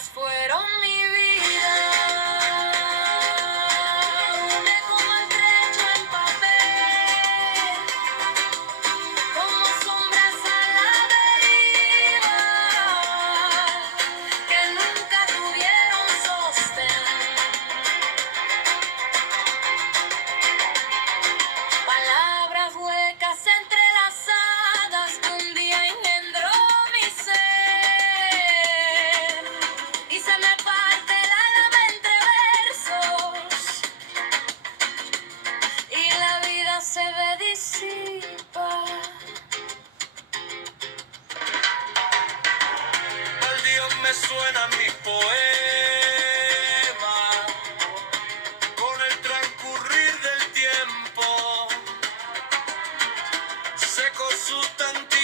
palabras fueron mi vida. Une como estrecho en papel, como sombras a la deriva, que nunca tuvieron sostén. Palabras huecas entrelazadas que un día engendró mi ser, y se me parte el alma entre versos, y la vida se ve disipa. Al día me suena mi poema, con el transcurrir del tiempo, seco sustantivo.